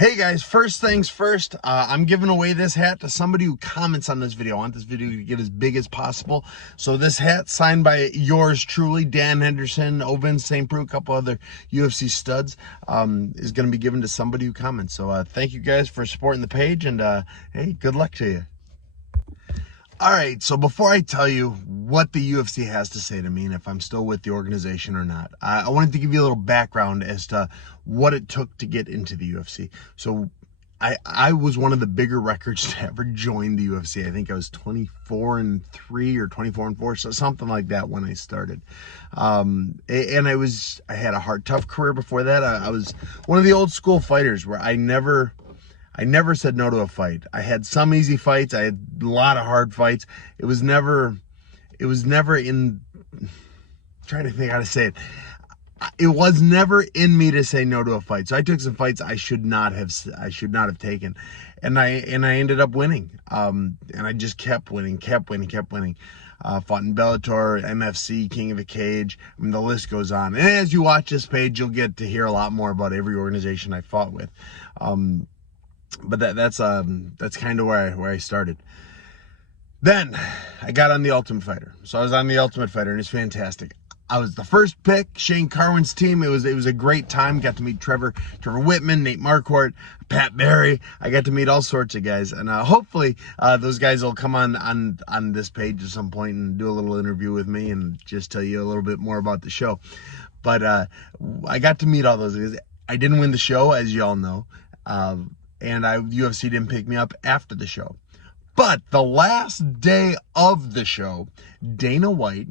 Hey guys, first things first, I'm giving away this hat to somebody who comments on this video. I want this video to get as big as possible. So this hat, signed by yours truly, Dan Henderson, Ovin St. Preux, a couple other UFC studs, is going to be given to somebody who comments. So thank you guys for supporting the page, and hey, good luck to you. All right, so before I tell you what the UFC has to say to me and if I'm still with the organization or not, I wanted to give you a little background as to what it took to get into the UFC. So I was one of the bigger records to ever join the UFC. I think I was 24-3 or 24-4, so something like that when I started. And I had a hard, tough career before that. I was one of the old school fighters where I never said no to a fight. I had some easy fights. I had a lot of hard fights. It was never in, I'm trying to think how to say it. It was never in me to say no to a fight. So I took some fights I should not have taken. And I ended up winning. And I just kept winning. Fought in Bellator, MFC, King of the Cage. I mean, the list goes on. And as you watch this page, you'll get to hear a lot more about every organization I fought with. But that's kind of where I started. Then I got on the Ultimate Fighter. So I was on the Ultimate Fighter, and it's fantastic. I was the first pick, Shane Carwin's team. It was a great time. Got to meet Trevor Whitman, Nate Marquardt, Pat Barry. I got to meet all sorts of guys, and hopefully those guys will come on this page at some point and do a little interview with me and just tell you a little bit more about the show. But I got to meet all those guys. I didn't win the show, as y'all know. And UFC didn't pick me up after the show. But the last day of the show, Dana White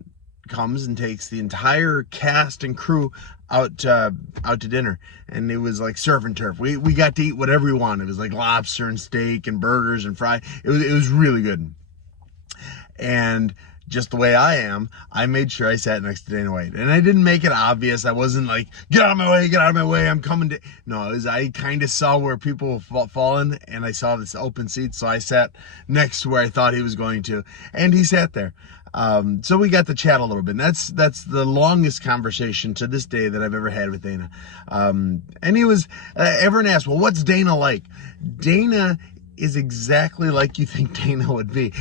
comes and takes the entire cast and crew out to dinner. And it was like surf and turf. We got to eat whatever we wanted. It was like lobster and steak and burgers and fries. It was really good. And just the way I am, I made sure I sat next to Dana White. And I didn't make it obvious. I wasn't like, get out of my way, I'm coming to... No, I kind of saw where people were falling, and I saw this open seat, so I sat next to where I thought he was going to, and he sat there. So we got to chat a little bit. And that's the longest conversation to this day that I've ever had with Dana. And he was... everyone asked, well, what's Dana like? Dana is exactly like you think Dana would be.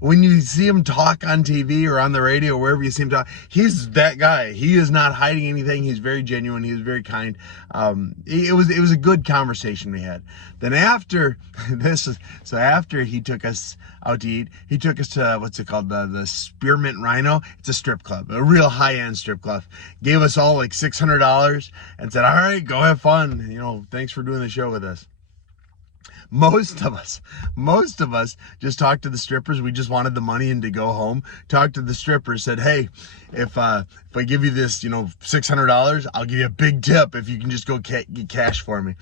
When you see him talk on TV or on the radio or wherever you see him talk, he's that guy. He is not hiding anything. He's very genuine. He was very kind. It was a good conversation we had. Then after after he took us out to eat, he took us to, what's it called? The Spearmint Rhino. It's a strip club, a real high-end strip club. Gave us all like $600 and said, all right, go have fun. Thanks for doing the show with us. Most of us just talked to the strippers. We just wanted the money and to go home. Talked to the strippers, said, hey, if I give you this, $600, I'll give you a big tip if you can just go get cash for me.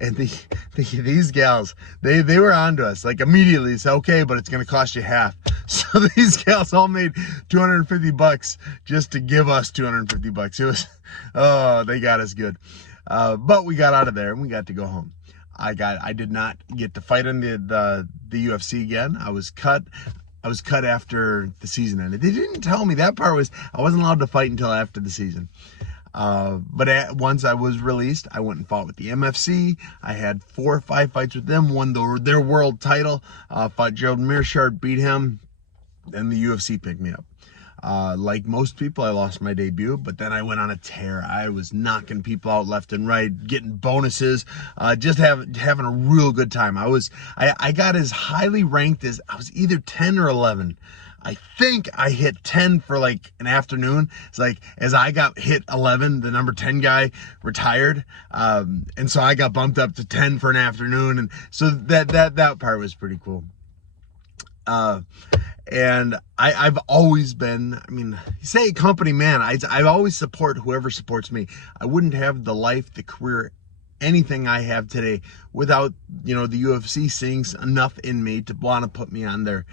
And these gals, they were onto us like immediately. Said, okay, but it's going to cost you half. So these gals all made $250 just to give us $250. It was, oh, they got us good. But we got out of there and we got to go home. I did not get to fight in the UFC again. I was cut after the season ended. They didn't tell me that part. I wasn't allowed to fight until after the season. But once I was released, I went and fought with the MFC. I had 4 or 5 fights with them, won their world title, fought Gerald Mearshart, beat him, then the UFC picked me up. Like most people, I lost my debut, but then I went on a tear. I was knocking people out left and right, getting bonuses, just having a real good time. I got as highly ranked as, I was either 10 or 11. I think I hit 10 for like an afternoon. It's like, as I got hit 11, the number 10 guy retired. And so I got bumped up to 10 for an afternoon. And so that part was pretty cool. And I've always been, you say a company man, I always support whoever supports me. I wouldn't have the life, the career, anything I have today without, the UFC seeing enough in me to want to put me on their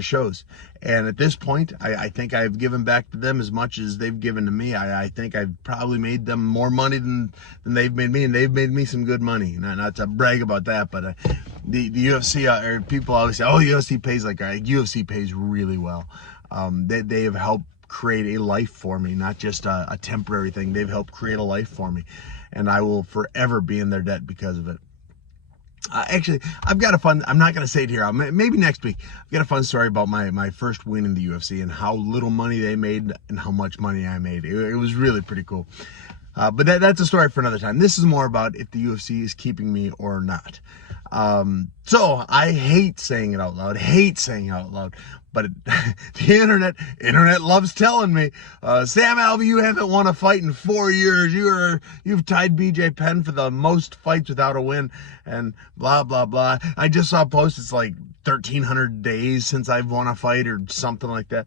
shows. And at this point, I think I've given back to them as much as they've given to me. I think I've probably made them more money than they've made me, and they've made me some good money. Not to brag about that, but the UFC, or people always say, oh, UFC pays like UFC pays really well. They have helped create a life for me, not just a temporary thing. They've helped create a life for me. and I will forever be in their debt because of it. Actually, I've got a fun, I'm not going to say it here, maybe next week. I've got a fun story about my first win in the UFC and how little money they made and how much money I made. It was really pretty cool. But that's a story for another time. This is more about if the UFC is keeping me or not. So I hate saying it out loud, but the internet loves telling me, Sam Alvey, you haven't won a fight in 4 years. You've tied BJ Penn for the most fights without a win, and blah, blah, blah. I just saw a post, it's like 1,300 days since I've won a fight or something like that.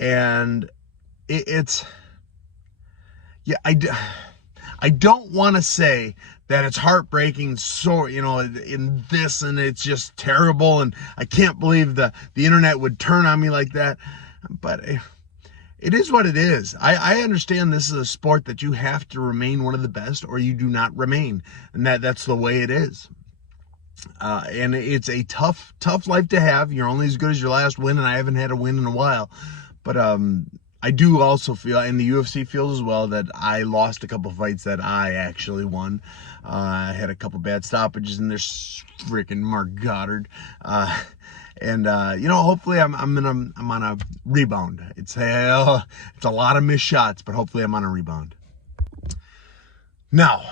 And yeah, I don't want to say that it's heartbreaking, so, in this, and it's just terrible, and I can't believe the internet would turn on me like that, but it is what it is. I understand this is a sport that you have to remain one of the best or you do not remain, and that's the way it is. And it's a tough life to have. You're only as good as your last win, and I haven't had a win in a while, but I do also feel, and the UFC feels as well, that I lost a couple fights that I actually won. I had a couple bad stoppages, and there's freaking Mark Goddard. Hopefully I'm on a rebound. It's a lot of missed shots, but hopefully I'm on a rebound. Now,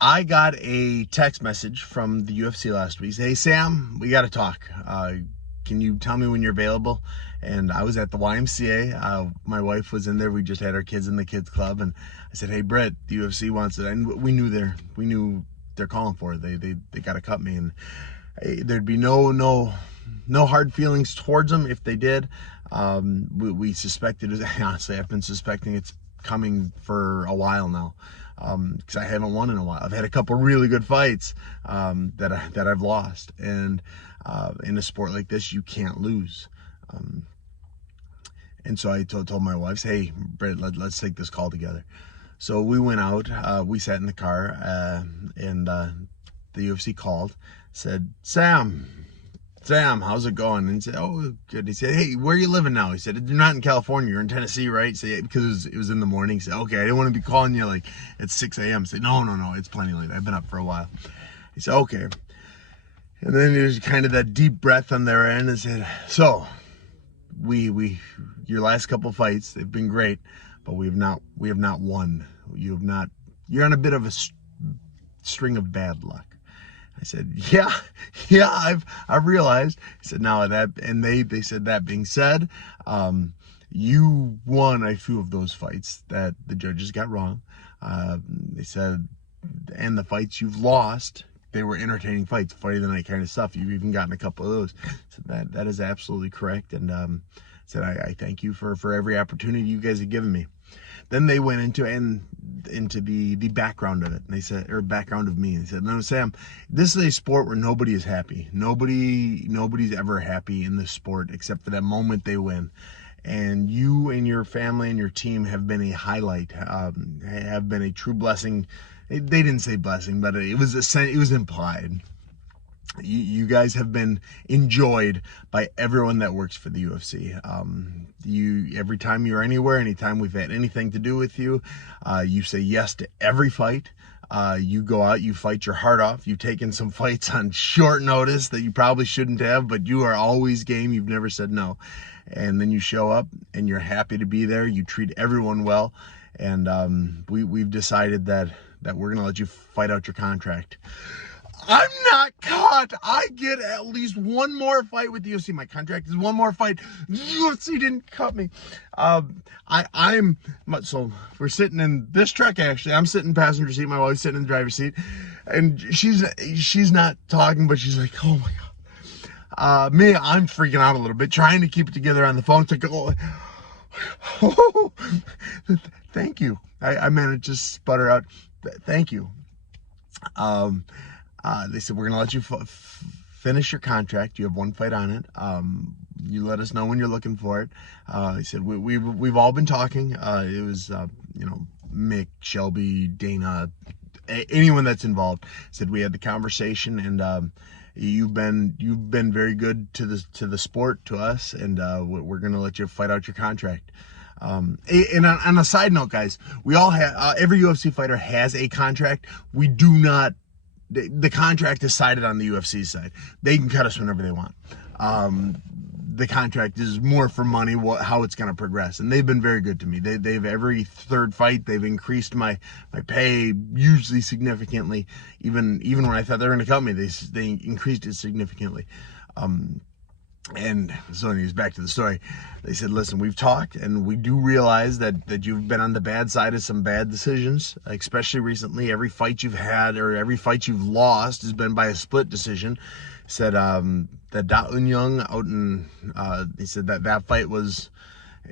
I got a text message from the UFC last week. Hey, Sam, we got to talk. Can you tell me when you're available? And I was at the YMCA. My wife was in there. We just had our kids in the kids club, and I said, "Hey, Brett, the UFC wants it." And we knew they're calling for it. They got to cut me, and there'd be no hard feelings towards them if they did. We suspected it. Honestly, I've been suspecting it's coming for a while now, because I haven't won in a while. I've had a couple really good fights that I've lost, and in a sport like this, you can't lose. And so I told my wife, "Hey, Britt, let's take this call together." So we went out, we sat in the car, and the UFC called, said, Sam, how's it going? And he said, "Oh, good." He said, "Hey, where are you living now?" He said, "You're not in California, you're in Tennessee, right?" So, yeah, because it was in the morning. He said, "Okay, I didn't want to be calling you like at 6 a.m. I said, no, it's plenty late. I've been up for a while." He said, "Okay." And then there's kind of that deep breath on their end and said, "So, your last couple fights, they've been great, but we have not won. You're on a bit of a string of bad luck." I said, yeah, I've realized. He said, "Now they said, that being said, you won a few of those fights that the judges got wrong." They said, "And the fights you've lost, they were entertaining fights, fight of the night kind of stuff. You've even gotten a couple of those." So that is absolutely correct. And said, I thank you for every opportunity you guys have given me." Then they went into the background of it, and they said, or background of me. And they said, "No, Sam, this is a sport where nobody is happy. Nobody's ever happy in this sport except for that moment they win. And you and your family and your team have been a highlight, have been a true blessing." They didn't say blessing, but it was implied. You guys have been enjoyed by everyone that works for the UFC. Every time you're anywhere, anytime we've had anything to do with you, you say yes to every fight. You go out, you fight your heart off. You've taken some fights on short notice that you probably shouldn't have, but you are always game. You've never said no. And then you show up and you're happy to be there. You treat everyone well. And we've decided that we're going to let you fight out your contract. I'm not caught. I get at least one more fight with the UFC. My contract is one more fight. The UFC didn't cut me. So we're sitting in this truck. Actually, I'm sitting in the passenger seat. My wife's sitting in the driver's seat, and she's not talking, but she's like, "Oh my God." Me, I'm freaking out a little bit, trying to keep it together on the phone. To go, "Oh, thank you." I managed to sputter out, "Thank you." They said, "We're going to let you finish your contract. You have one fight on it. You let us know when you're looking for it." They said, we've all been talking. It was, Mick, Shelby, Dana, anyone that's involved. Said we had the conversation, and you've been very good to the sport, to us, and we're going to let you fight out your contract. And on a side note, guys, we all have, every UFC fighter has a contract. We do not, the contract is sided on the UFC side. They can cut us whenever they want. The contract is more for money, how it's going to progress. And they've been very good to me. They've every third fight, they've increased my pay usually significantly. Even when I thought they were going to cut me, they increased it significantly. And so anyways, back to the story. They said, listen, we've talked and we do realize that you've been on the bad side of some bad decisions, especially recently. Every fight you've had or every fight you've lost has been by a split decision. Said that Da Un Young out in, he said that fight was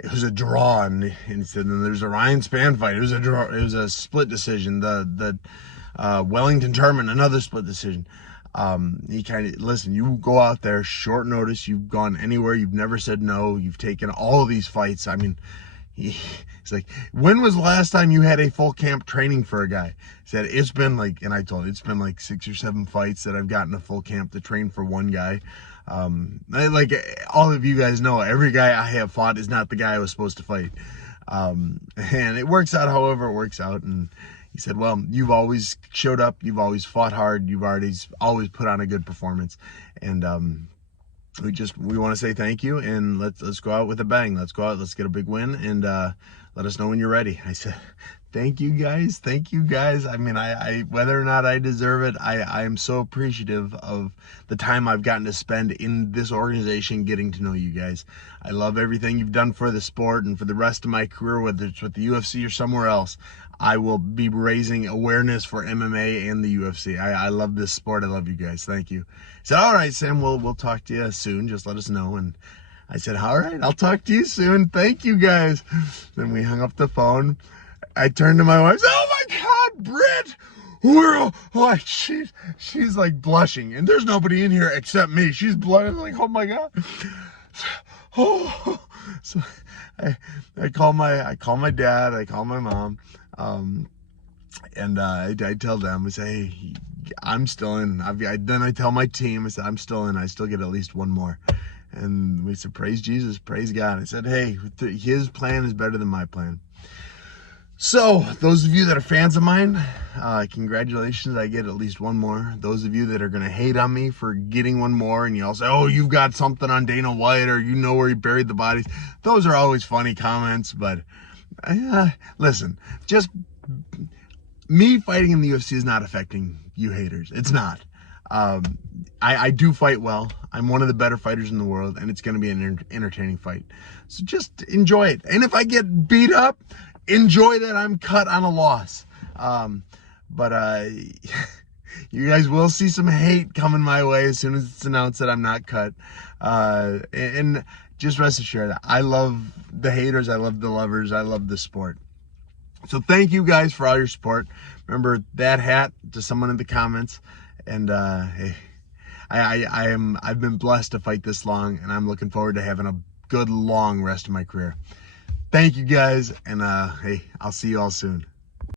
a draw, and he said, and there's a Ryan Spann fight. It was a draw. It was a split decision. The Wellington Turman, another split decision. He kind of, listen, you go out there short notice, you've gone anywhere, you've never said no, you've taken all of these fights. I mean, he's like, when was the last time you had a full camp training for a guy? He said, it's been like, and I told him, it's been like 6 or 7 fights that I've gotten a full camp to train for one guy. Like all of you guys know, every guy I have fought is not the guy I was supposed to fight. And it works out however it works out. And he said, well, you've always showed up, you've always fought hard, you've always put on a good performance. And we want to say thank you, and let's go out with a bang. Let's go out, let's get a big win, and let us know when you're ready. I said, thank you guys. I mean, I whether or not I deserve it, I am so appreciative of the time I've gotten to spend in this organization getting to know you guys. I love everything you've done for the sport and for the rest of my career, whether it's with the UFC or somewhere else. I will be raising awareness for MMA and the UFC. I love this sport. I love you guys. Thank you. He said, all right, Sam, we'll talk to you soon. Just let us know. And I said, all right, I'll talk to you soon. Thank you, guys. Then we hung up the phone. I turned to my wife. Oh my God, Britt! Like she's like blushing, and there's nobody in here except me. She's blushing, like, oh my God. Oh, so I call my dad. I call my mom, and I tell them. I say, hey, I'm still in. Then I tell my team. I said, I'm still in. I still get at least one more. And we said, praise Jesus, praise God. I said, hey, his plan is better than my plan. So, those of you that are fans of mine, congratulations, I get at least one more. Those of you that are going to hate on me for getting one more, and you all say, oh, you've got something on Dana White, or you know where he buried the bodies. Those are always funny comments, but listen, just me fighting in the UFC is not affecting you haters. It's not. I do fight well. I'm one of the better fighters in the world, and it's going to be an entertaining fight. So just enjoy it. And if I get beat up, enjoy that I'm cut on a loss. But you guys will see some hate coming my way as soon as it's announced that I'm not cut. And just rest assured, I love the haters, I love the lovers, I love the sport. So thank you guys for all your support. Remember that hat to someone in the comments. And hey, I've been blessed to fight this long, and I'm looking forward to having a good long rest of my career. Thank you guys, and hey, I'll see you all soon.